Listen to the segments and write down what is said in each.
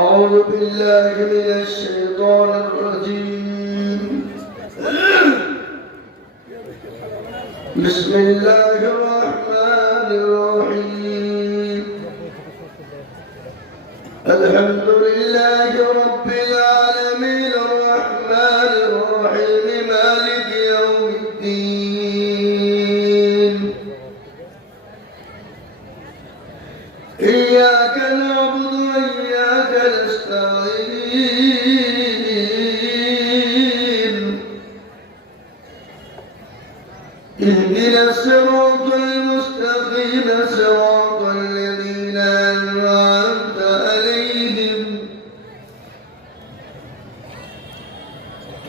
أعوذ بالله من الشيطان الرجيم. بسم الله الرحمن الرحيم. الحمد لله رب العالمين الرحمن الرحيم مالك يوم الدين. إياك نعبد وإياك نستعين. اهدنا الصراط المستقيم صراط الذين أنعمت عليهم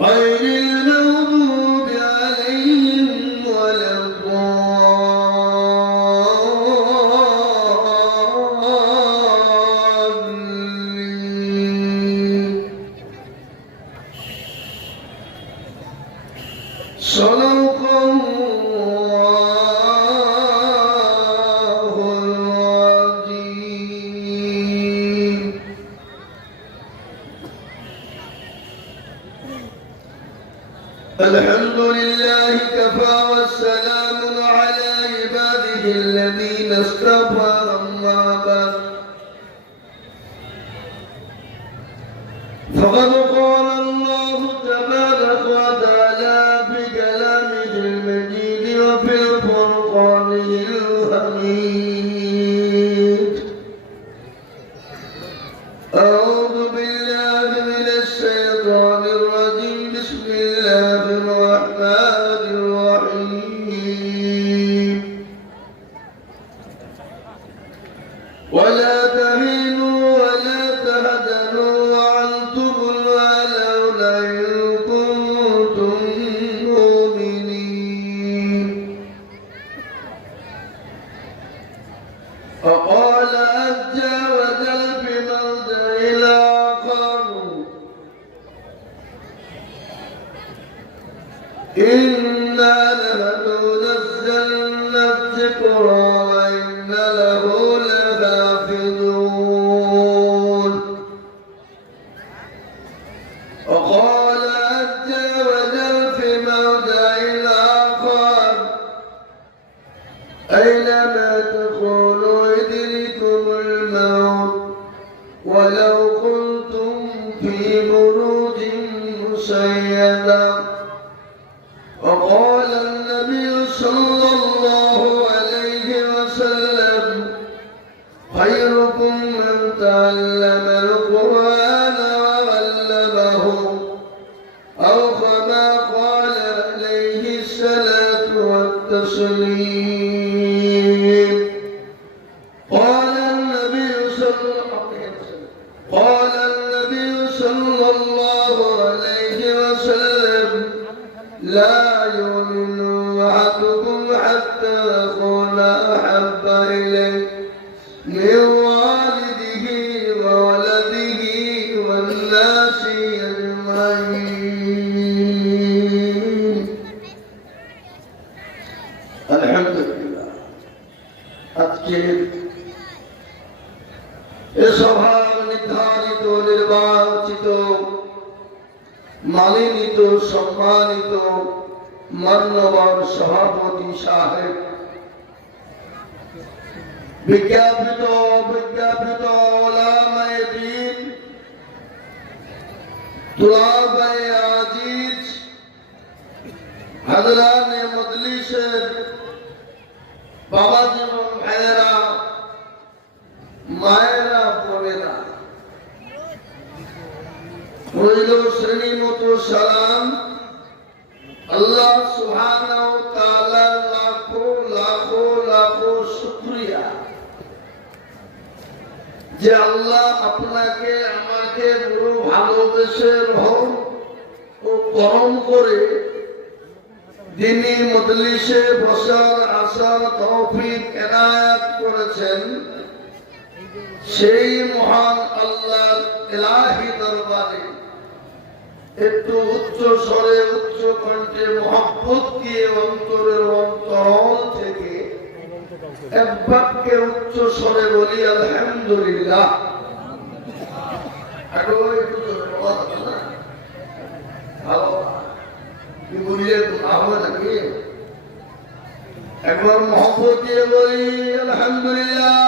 غير المغضوب عليهم ولا الضالين. صدق الله العظيم. الحمد لله كفى والسلام على عباده الذين اصطفى. أما بعد فقد قال الله تبارك وتعالى في كلامه المجيد وفي القرآن الحميد. أعوذ بالله من الشيطان الرجيم. بسم الله الرحمن الرحيم. ولا تهنوا ولا تحزنوا وأنتم الأعلون إن كنتم مؤمنين. وقال عز وجل في موضع آخر: إنا نحن نزلنا الذكر وإنا له لحافظون. وقال عز وجل في موضع آخر: أينما تكونوا يدرككم الموت ولو كنتم في بروج مشيدة. وقال النبي صلى الله عليه وسلم: خيركم من تعلم القرآن وعلمه، أو كما قال عليه الصلاة والتسليم. قال النبي صلى الله عليه وسلم: لا يؤمن أحدكم حتى أكون أحب إليه من والده وولده والناس أجمعين. الحمد لله। আজকের এ সভার নির্ধারিত নির্বাচিত মালিনীত সম্মানিত মান্যবর সভাপতি সাহেব, বিজ্ঞাপিত ওলামায়ে দ্বীন, তুলাবায়ে আজিজ, হাজরানে মজলিসের বাবাজি এবং ভাইয়েরা, মায়েরা, বোনেরা, রইল শ্রেণী মতো সালাম। আল্লাহ সুবহানাহু ওয়া তাআলা লাখো লাখো লাখো শুকরিয়া যে আল্লাহ আপনাকে আমাকে পুরো ভালোবেসে রহম ও করম করে দিনী মজলিসে বসার আসার তৌফিক এনায়েত করেছেন। সেই মহান আল্লাহর ইলাহি দরবারে একটু উচ্চ স্বরে উচ্চ কণ্ঠে মহব্বত দিয়ে অন্তরের অন্তরল থেকে এক বাক্যে উচ্চ স্বরে বলি আলহামদুলিল্লাহ। আরো একটু বলা যাবে না? ভালো কি বললে গুনাহ হবে নাকি? একবার মহব্বত দিয়ে বলি আলহামদুলিল্লাহ।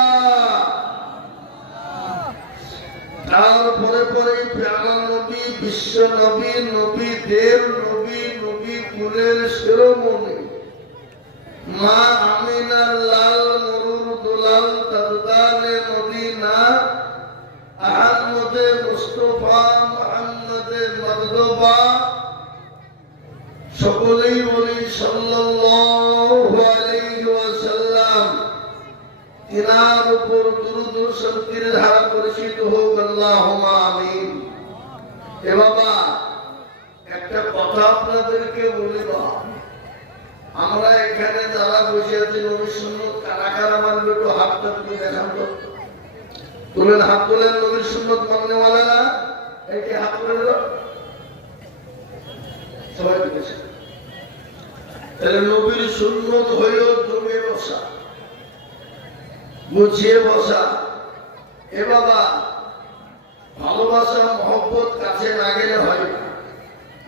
তারপরে পরে প্যারা নবী, বিশ্ব নবী, নবীদের নবী, নবী কুলের শিরোমণি মা আমিনার লাল মরুর দুলাল তাজদারে মদিনা আহমদে মুস্তফা মুহাম্মদে মর্দবা সকলেই বলি সাল্লাল্লাহু আলাইহি ওয়াসাল্লাম। তিনার উপর দুরূদ ও শান্তির ধারা বর্ষিত হোক, আল্লাহুম্মা আমিন। এ বাবা, একটা কথা আপনাদেরকে বলিব, আমরা এখানে যারা বসে আছি নবীর সুন্নাত কারা কারা মানবে একটু হাতটা তুলে দেখান তো। তুলেন, হাত তোলেন। নবীর সুন্নাত মাননে ওয়ালা না একে হাত তুলে দিল সবাই দিয়েছে। তাহলে নবীর সুন্নাত হইল জমে বসা, গুছিয়ে বসা। এ বাবা, ভালোবাসা মহব্বত কাছে না গেলে হয় না,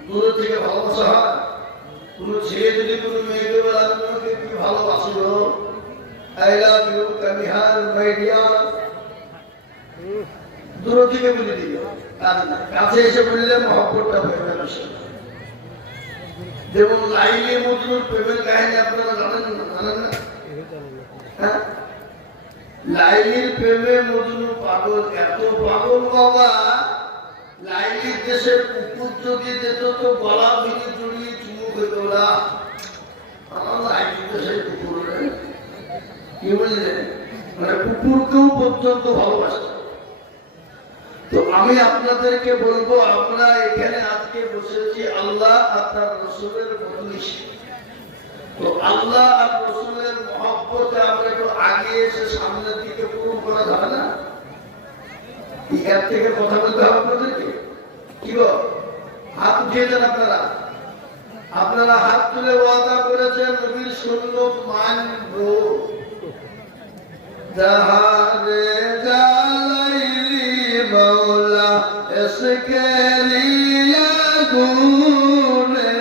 দূরে থেকে ভালোবাসা হয়। কোন ছেলে যদি কোন মেয়েকে বলে আমি তোমাকে কি ভালোবাসি গো, I love you come here my dear, দূর থেকে বলে দিল, কাছে এসে বললে মহব্বতটা হয়ে যাবে। যেমন লাইলি মজনুর প্রেমের কাহিনী আপনারা জানেন না? হ্যাঁ, লাইলির প্রেমে মজনু পাগল, এত পাগল বাবা, লাইলির দেশের কুকুর যদি যেত তো গলা ভেঙে জড়িয়ে চুমু হইত না। আমার লাইলির দেশের কুকুর কি বললেন, মানে কুকুরকেও পর্যন্ত ভালোবাসত। তো আমি আপনাদেরকে বলবো, আমরা এখানে আজকে বসেছি আল্লাহ আর তার রাসূলের মজলিস। তো আল্লাহ আর রাসূলের মহব্বতে আমরা একটু আগে এসে সামনের দিকে পূরণ করা যাবে না? এর থেকে কথা বলতে হবে আপনাদেরকে। কি গো, হাত উঠিয়ে দেন আপনারা। আপনারা হাত তুলে ওয়াদা করেছেন নবীর সুন্নাত মানবো। জাহারে জালাইলি মাওলা এসকে লিয়া গুনে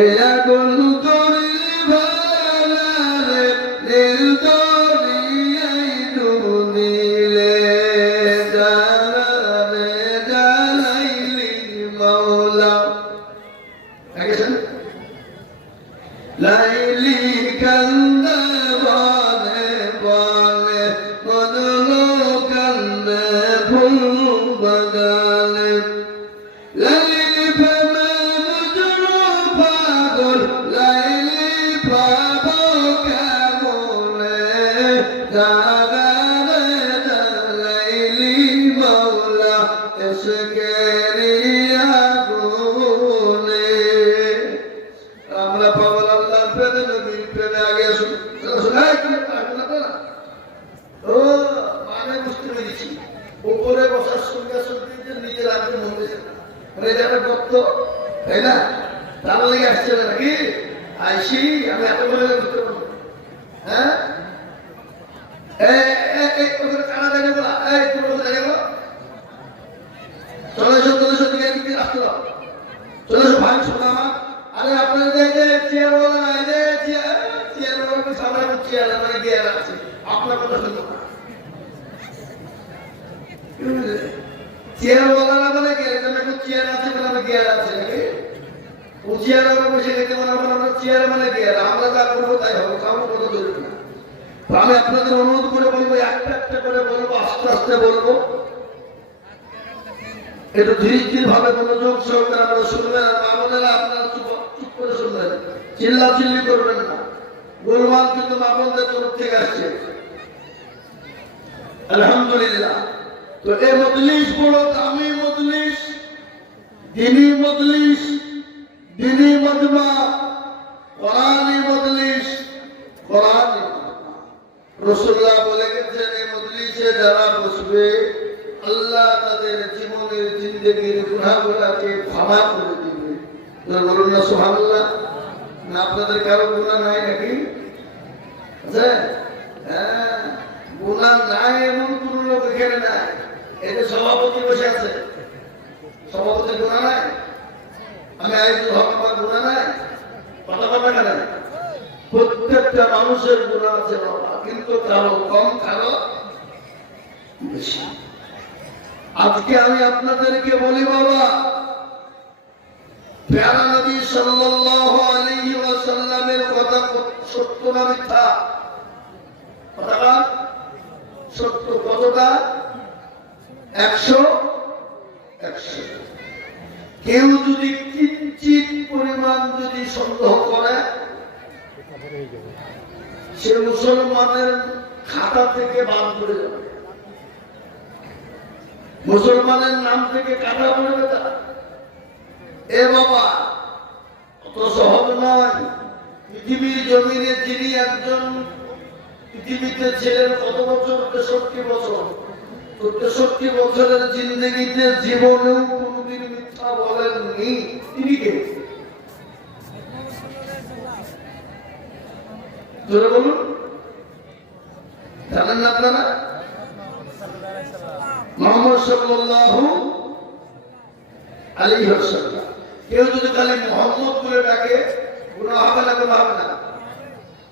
এ আগুন করিলি ভালারে নীল দরিয়াই ডুবিলে। জাহারে জালাইলি মাওলা লাইলি কান্দে বলে বলে মজনু কান্দে ফুল বাগালে। লাইলি প্রেমে মজনু পাগল, লাইলি পাবো কেমনে। জাগারে জালাইলি মাওলা এসকেরিয়া গুনে। আমরা পাগল আল্লাহর প্রেমে, নবীর প্রেমে আগে আসুন। ও মানে বুঝতে পেরেছি, উপরে বসার সঙ্গে সঙ্গে নিজের আগে মন গেছে, মানে যারা ভক্ত, তাই না? তার লেগে আসছে না নাকি? আইসি আমি এত বলে বুঝতে পারবো। হ্যাঁ, কারা দেখে বলা, এই তুমি দেখে বলো, চলে এসো, চলে এসো, দিকে রাখতে দাও, চলে এসো ভাই শোনা আমার। আরে আপনাদের যে চেয়ার বলা নাই, যে চেয়ার বলা সামনে চেয়ার মানে গিয়ার আছে, আপনার কথা শুনবো না। চেয়ার বলা না বলে চেয়ার আছে মানে গিয়ার আছে নাকি? ও চেয়ার আমরা বসে গেছে মানে আমরা চেয়ার মানে গিয়ার, আমরা যা করবো তাই হবে, কারো কথা চলবে না। তো আমি আপনাদের অনুরোধ করে বলবো, একটা একটা করে বলবো, আস্তে আস্তে বলবো, একটু ধীরে ধীরে ভাবে মনোযোগ সহকারে আপনারা শুনবেন। আর মামুনেরা আপনারা চুপ করে শুনবেন, চিল্লা চিল্লি করবেন না। গোলমাল কিন্তু মামুনদের তরফ থেকে আসছে। আলহামদুলিল্লাহ। তো এই মজলিস বড় দামি মজলিস, দ্বীনি মজলিস, দ্বীনি মজমা, কোরআনী মজলিস, কোরআনী। রাসূলুল্লাহ বলে গেছেন এই মজলিসে যারা বসবে আল্লাহ তাদের জীবনের জিন্দেগির গুনাহগুলোকে ক্ষমা করে দিবে। বলুন না সুবহানাল্লাহ। না আপনাদের কারো গুনাহ নাই নাকি? আছে? হ্যাঁ, গুনাহ নাই এমন কোন লোক এখানে নাই। এই যে সভাপতি বসে আছে, সভাপতি গুণা নাই? আমি আইজুল হক আমার গুণা নাই? কথা কথা কেন? প্রত্যেকটা মানুষের গুণা আছে বাবা, কিন্তু কারো কম কারো বেশি। আজকে আমি আপনাদেরকে বলি বাবা, প্যারা নবী সাল্লাল্লাহু আলাইহি ওয়াসাল্লামের কথা সত্য না মিথ্যা? কথাটা সত্য। কতটা? 100। কেউ যদি কিঞ্চিত পরিমাণ যদি সন্দেহ করে, সে মুসলমানের খাতা থেকে বাদ করে যাবে, মুসলমানের নাম থেকে কাটা পড়বে তা। এ বাবা, অত সহজ নয়। পৃথিবীর জমিনে যিনি একজন পৃথিবীতে ছিলেন কত বছর? 63 বছর। 63 বছরের জিন্দগিতে জীবনেও কোনদিন মিথ্যা বলেননি। তিনি কে? জোরে বলুন, জানেন না আপনারা? মুহাম্মদ সাল্লাল্লাহু আলাইহি ওয়াসাল্লাম। কেউ যদি খালি মুহাম্মদ বলে ডাকে, গুনাহ হবে না? গুনাহ হবে না?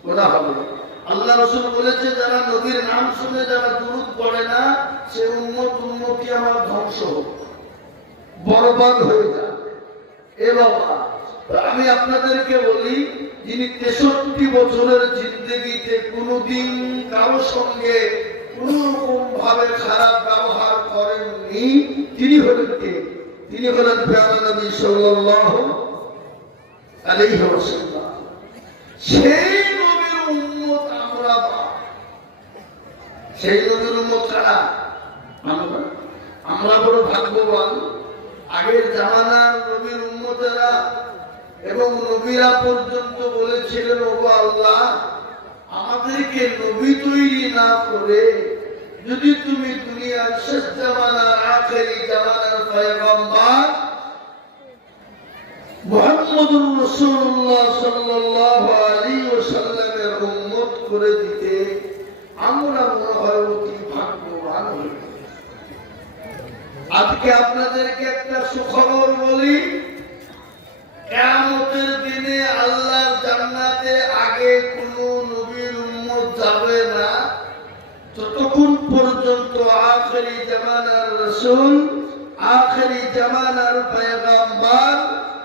গুনাহ হবে। আল্লাহ রাসূল বলেছে, যারা নবীর নাম শুনে যারা দুরূদ পড়ে না, সে উম্মতি আমার ধ্বংস হোক, বরবাদ হয়ে যায়। এ বাবা, আমি আপনাদেরকে বলি, যিনি 63 বছরের জিন্দগিতে কোনদিন কারো সঙ্গে কোন রকম ভাবে খারাপ ব্যবহার করেননি, তিনি হলেন কে? তিনি হলেন প্যারা নবী সাল্লাল্লাহু আলাইহি ওয়াসাল্লাম। সেই নবীর উম্মত আমরা, সেই নবীর উম্মত কারা? আমরা বড় ভাগ্যবান। আগের জামানার নবীর উম্মতেরা এবং নবীরা পর্যন্ত বলেছিলেন, ওগো আল্লাহ, আমাদেরকে নবী তৈরি না করে যদি তুমি দুনিয়ার শেষ জামানার আখেরি জামানার পয়গম্বর মুহাম্মদুর রাসূলুল্লাহ সাল্লাল্লাহু আলাইহি ওয়াসাল্লামের উম্মত করে দিতে, আমরা মনে হয় অতি ভাগ্যবান হই। আজকে আপনাদেরকে একটা সুখবর বলি, কিয়ামতের দিনে আল্লাহর জান্নাতে আগে কোনো নবীর উম্মত যাবে না, যতক্ষণ পর্যন্ত আখেরি জামানার রাসূল, আখেরি জামানার পয়গম্বর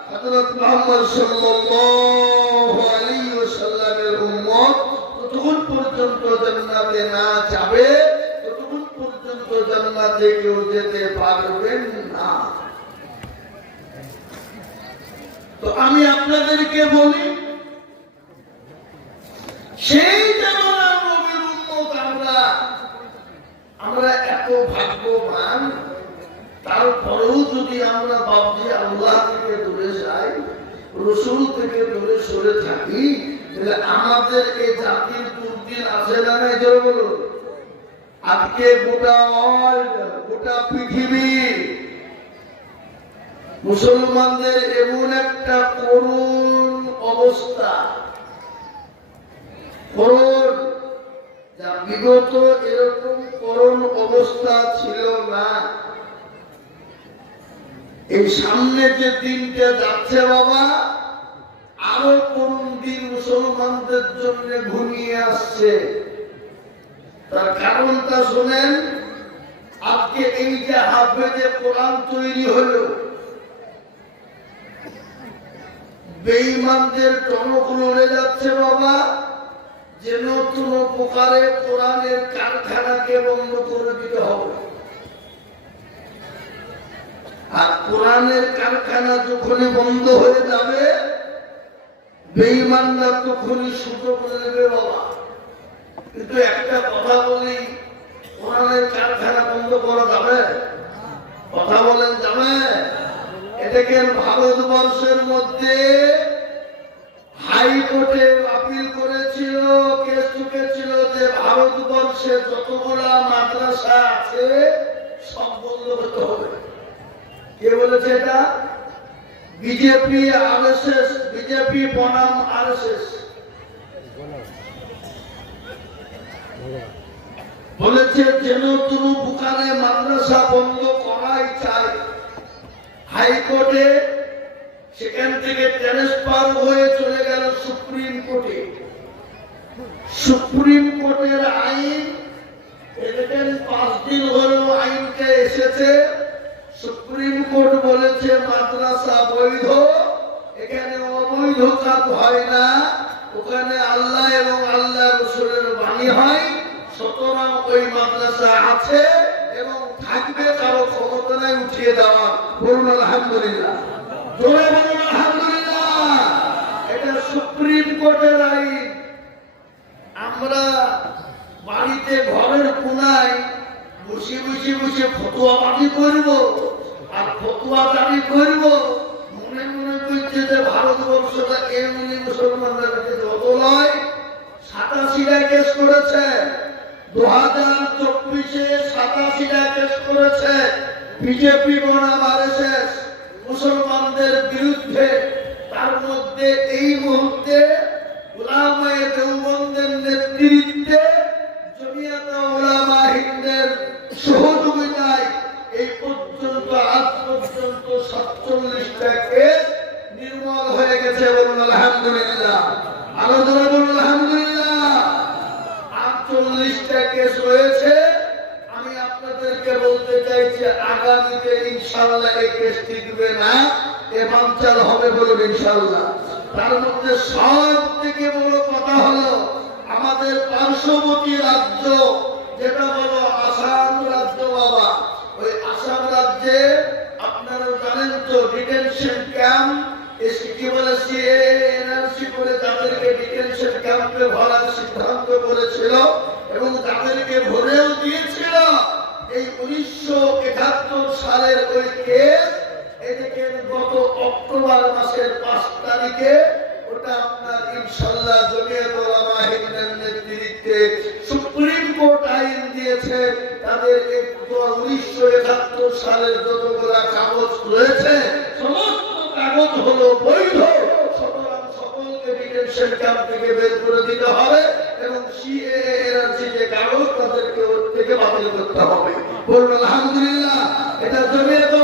হযরত মুহাম্মদ সাল্লাল্লাহু আলাইহি ওয়াসাল্লামের উম্মত ততক্ষণ পর্যন্ত জান্নাতে না যাবে, ততক্ষণ পর্যন্ত জান্নাতে কেউ যেতে পারবেন না। তো আমি আপনাদেরকে বলি, সেই জামানার নবীর উম্মত আমরা এত ভাগ্যবান, তারপরেও যদি আমরা ভাবছি আল্লাহ থেকে দূরে যাই, রাসূল থেকে দূরে সরে থাকি, তাহলে আমাদের এই জাতির দুর্দিন আছে না নাই? জোরে বলুন। আজকে গোটা পৃথিবী মুসলমানদের এমন একটা করুণ অবস্থা, করুণ, যা বিগত এরকম করুণ অবস্থা ছিল না। এই সামনে যে দিনটা যাচ্ছে বাবা, আরো করুণ দিন মুসলমানদের জন্য ঘনিয়ে আসছে। তার কারণটা শোনেন। আজকে এই যে হাফেজে কোরআন তৈরি হলো, বেঈমানদের টনক নড়ে যাচ্ছে বাবা, যেন কোন প্রকারে কোরআনের কারখানাকে বন্ধ করে দিতে হবে। আর কোরআনের কারখানা যখনই বন্ধ হয়ে যাবে, বেঈমানরা তখনই সুযোগ নেবে বাবা। কিন্তু একটা কথা বলি, কোরআনের কারখানা বন্ধ করা যাবে? কথা বলেন, যাবে? এটাকে ভারতবর্ষের মধ্যে হাইকোর্টে আপিল করেছিল, কেস চুকেছিল যে ভারতবর্ষে যতগুলা মাদ্রাসা আছে সব বন্ধ করতে হবে। কে বলেছে এটা? BJP, RSS. বিজেপি বনাম আরএসএস বলেছে, যেন কোনো প্রকারে মাদ্রাসা মাদ্রাসা বন্ধ করাই চাই। হাইকোর্টে, সেখান থেকে ট্রান্সফার হয়ে চলে গেল সুপ্রিম কোর্টে। সুপ্রিম কোর্টের আইন এদের 5 দিন হলো আইনটা এসেছে। সুপ্রিম কোর্ট বলেছে মাদ্রাসা বৈধ, এখানে অবৈধ কাজ হয় না, ওখানে আল্লাহ এবং আল্লাহ রাসূলের বাণী হয়, সুতরাং ওই মাদ্রাসা আছে এবং থাকবে, কারো ক্ষমতা নাই উঠিয়ে দেওয়া। বলুন আলহামদুলিল্লাহ, জোরে বলুন আলহামদুলিল্লাহ। এটা সুপ্রিম কোর্টের আইন। আমরা বাড়িতে ঘরের কোনায় বসে বসে বসে ফতোয়াবাজি করব আর ফতোয়া দাবি করব, মনে মনে করছে যে ভারতবর্ষটা এমনি মুসলমানদের কাছে যত নয়। 87টা কেস করেছে, 2024-এ 87টা কেস করেছে বিজেপি বনাম আরএসএস মুসলমানদের বিরুদ্ধে। তার মধ্যে এই মুহূর্তে উলামায়ে দেওবন্দের নেতৃত্বে জমিয়াতে উলামা হিন্দের সহযোগিতায় এই পর্যন্ত আজ পর্যন্ত 47টা কেস নির্মূল হয়ে গেছে। বলুন আলহামদুলিল্লাহ, আরো জোরে বলুন আলহামদুলিল্লাহ। 48টা কেস রয়েছে। আমি আপনাদেরকে বলতে চাইছি আগামীতে ইনশাআল্লাহ এই কেস টিকবে না, এ বানচাল হবে। বলুন ইনশাআল্লাহ। তার মধ্যে সব থেকে বড় কথা হলো আমাদের পার্শ্ববর্তী রাজ্য, যেটা বলো আসাম রাজ্য। বাবা, ওই আসাম রাজ্যে আপনারা জানেন তো ডিটেনশন ক্যাম্প, কি বলে সিএনআরসি করে তাদেরকে ডিটেনশন ক্যাম্পে ভরার সিদ্ধান্ত করেছিল এবং তাদেরকে ভরেও দিয়েছিল। এই 1971 সালের ওই কেস, এদিকে গত অক্টোবর মাসের 5 তারিখে ওটা আপনার ইনশাআল্লাহ জমিয়াতে উলামা হিন্দের নেতৃত্বে সুপ্রিম কোর্ট আইন দিয়েছে। তাদের 1971 সালের যতগুলা কাগজ রয়েছে সমস্ত কাগজ হলো বৈধ, সুতরাং সকলকে ডিটেনশন ক্যাম্প থেকে বের করে দিতে হবে এবং সিএএনআরসি যে কাগজ তাদেরকে ওর থেকে বাতিল করতে হবে। বলুন আলহামদুলিল্লাহ। এটা জমিয়াতে